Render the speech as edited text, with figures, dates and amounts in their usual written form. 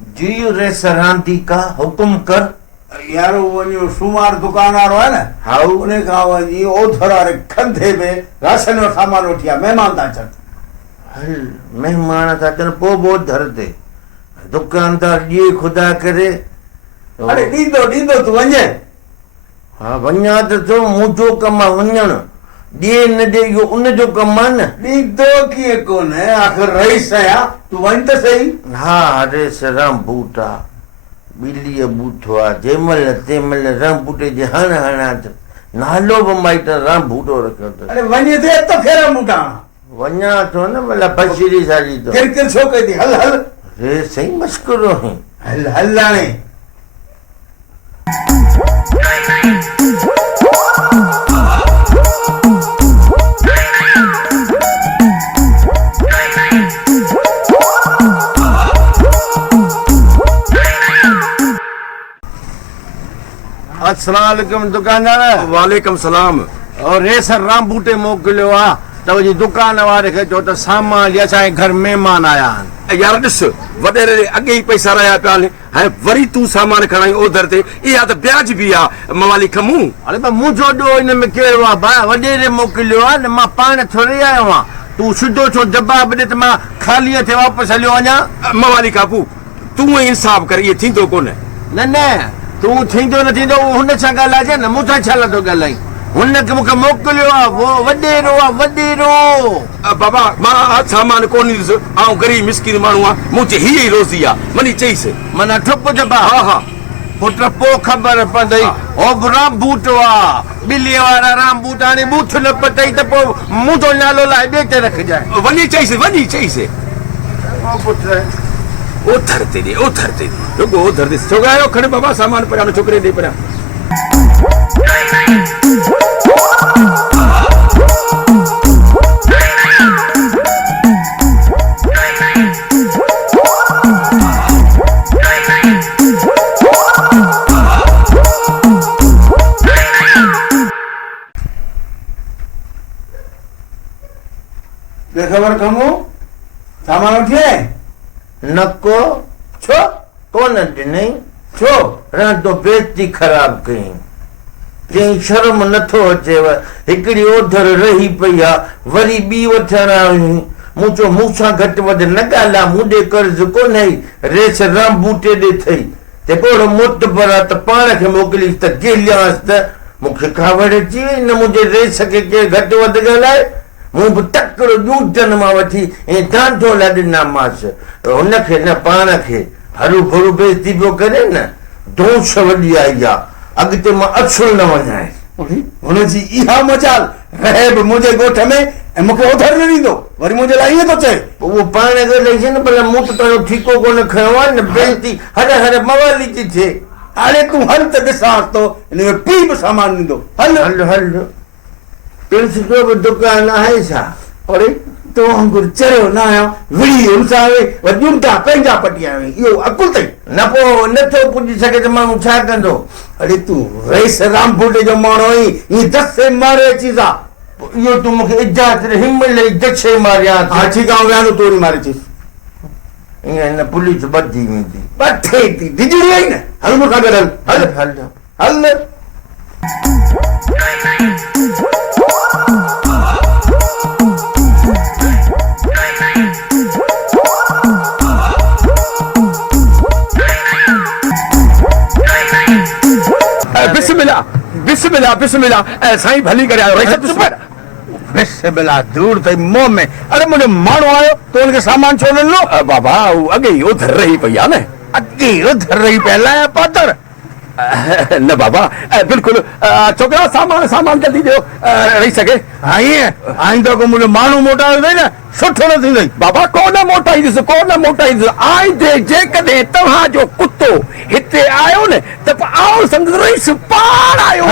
जी रेसरांती का हुकुम कर यार वो सुमार दुकानदार है ना हाउ उन्हें कहा वही ओधर वाले कंधे में राशन और सामान उठिया मेहमान था चल हल मेहमान था चल पो बहुत धरते दुकानदार ये खुदा करे अरे नींदो तू वंजे हाँ वञा तो मुझो कम वञण दे न दे यो उन जो कम न नींदो किए कौन है आखिर रईस है तू वन तो सही हाँ रेस राम बूटा बिल्ली बूठो आ जेमल तेमल राम बूटे जे हण हणा नालो बमाइट राम बूटो रखो अरे वंजे थे तो फेरा मुटा वञा तो न मतलब बशीरी सारी तो किर छो कही हल हल रे सही मस्करो है हल लाने अस्सलाम वालेकुम दुकानदार वालेकुम सलाम। और रेसर राम बूटे मोकिलियो आ त वञी दुकान वारे खे चओ त सामान जे असांजे घर महिमान आया आहिनि यार ॾिस वॾेरे अॻे ई पैसा रहिया पिया आहिनि हाणे वरी तूं सामान खणाई ओधर ते इहा त ब्याज बि आहे मवाली खमूं अरे पर मुंहिंजो ॾोह हिन में कहिड़ो आहे भाउ वॾेरे मोकिलियो आहे न मां पाण थोरी आयो आहियां तूं सिधो छो जवाबु ॾे त मां ख़ाली हथे वापसि हलियो वञा मवाली कापू तूं इंसाफ़ कर इहे थींदो कोन न तूं थींदो न थींदो हुन सां ॻाल्हाइजे न मूंसां छा नथो ॻाल्हाई हुनखे मूंखे मोकिलियो आहे वो वॾेरो आहे वॾेरो बाबा मां सामान कोन ॾिस ऐं ग़रीब मिसकिन माण्हू आहे मुंहिंजी हीअ ई रोज़ी आहे मनी चईसि माना ठुप जबा हा पुट पोइ ख़बर पवंदई हो बि राम बूटो आहे ॿिलीअ वारा राम बूटा हाणे बूथ न पतई त पोइ मुंहिंजो नालो लाइ ॿिए ते रखजांइ वञी चईसि ओथर ते रुगो ओथर ते छोगायो खण बाबा सामान पर छोकरे दे पर खबर कमो सामान उठिए नको छो कोन ॾिनई छो रहण तो बेइज्जती ख़राब कई चई शर्म नथो अचेव हिकिड़ी ओधर रही पई आहे वरी ॿी वठण आई मूं चयो मूंसां घटि वधि न ॻाल्हाए मूंॾे कर्ज़ कोन्हे रेस राम बूटे ॾे अथई त पोइ मोतबर आहे त पाण खे मोकिलीसि त गेलियांसि त मूंखे ख़बर अची वई न मुंहिंजे रेस खे केरु घटि वधि ॻाल्हाए मूं बि तकिड़ो ॾूंटनि मां वठी ऐं दांधो लाइ ॾिनामांसि हुनखे न पाण खे हरू भरू बेइज्जती पियो करे न दोष वॾी आई आहे अॻिते मां अछुल न वञाए हुनजी इहा मजाल रहे बि मुंहिंजे ॻोठ में ऐं मूंखे उधर न ॾींदो वरी मुंहिंजे लाइ ईअं थो चए उहो पाण ॻाल्हाइजे न भला मूं त पंहिंजो ठीको कोन खयो आहे न बेइज्जती हर मवाली थी थिए हाणे तूं हल त ॾिसांसि थो हिन में पीउ बि सामान ॾींदो हल प्रिंसिपल बि दुकान आहे छा अरे तो वांगुरु चरियो न आहियां विड़ी हुनसां ॼूंटा पंहिंजा पटिया इहो अकुल अथई न पोइ नथो पुॼी सघे त माण्हू छा कंदो अरे तूं रेस राम बूटे जो माण्हू आहीं ईअं दसे मारे अची सा इहो तूं मूंखे इजाज़त हिमल दछे मारियां हा ठीकु आहे विया तोरी मारे अचीसि ईअं न पुलिस ॿधी वेंदी ॿथे थी डिजड़ी आई न हल मूंखां गॾु हल बिस्मिल्लाह साईं भली करे आयो बिस्मिल्लाह दूर तई मुंह में अरे मुंहिंजो माण्हू आयो तो हुनखे सामान छो न ॾिनो बाबा अॻे ई उधर रही पई आहे न अॻे उधर रही पिया लाया पातर न बाबा बिल्कुलु छोकिरा सामान जल्दी ॾियो रही सघे हा ईअं आईंदो को मुंहिंजो माण्हू मोटायो अथई न सुठो न थींदई बाबा कोन मोटाईंदुसि आईंदे जेकॾहिं तव्हांजो कुतो हिते आयो न त आउं सम्झंदो रहीसि पाण आयो